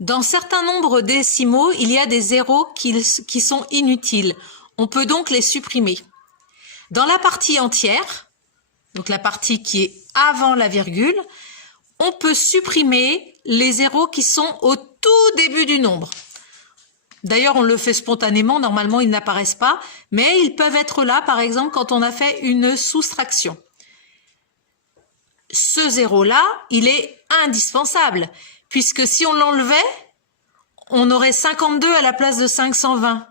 Dans certains nombres décimaux, il y a des zéros qui sont inutiles. On peut donc les supprimer. Dans la partie entière, donc la partie qui est avant la virgule, on peut supprimer les zéros qui sont au tout début du nombre. D'ailleurs, on le fait spontanément, normalement ils n'apparaissent pas, mais ils peuvent être là, par exemple, quand on a fait une soustraction. Ce zéro-là, il est indispensable, puisque si on l'enlevait, on aurait 52 à la place de 520.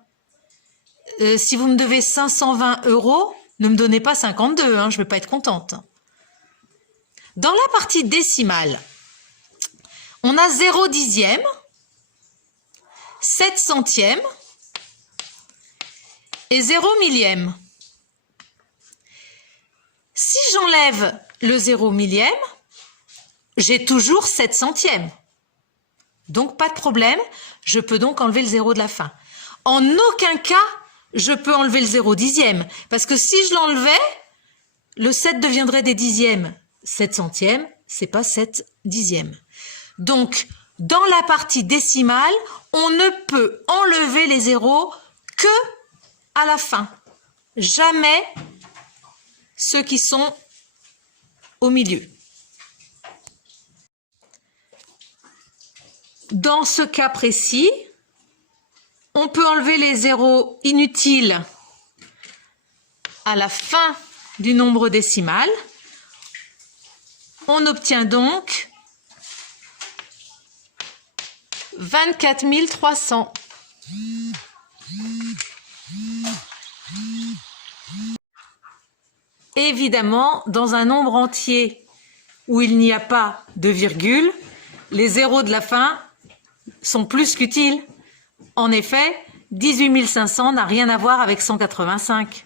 Si vous me devez 520 €, ne me donnez pas 52, hein, je ne vais pas être contente. Dans la partie décimale, on a 0 dixième, 7 centièmes et 0 millième. Si j'enlève le 0 millième, j'ai toujours 7 centièmes. Donc pas de problème, je peux donc enlever le 0 de la fin. En aucun cas, je peux enlever le 0 dixième, parce que si je l'enlevais, le 7 deviendrait des dixièmes. 7 centièmes, c'est pas 7 dixièmes. Donc, dans la partie décimale, on ne peut enlever les zéros que à la fin. Jamais ceux qui sont au milieu. Dans ce cas précis, on peut enlever les zéros inutiles à la fin du nombre décimal. On obtient donc 24 300. Évidemment, dans un nombre entier où il n'y a pas de virgule, les zéros de la fin sont plus qu'utiles. En effet, 18 500 n'a rien à voir avec 185.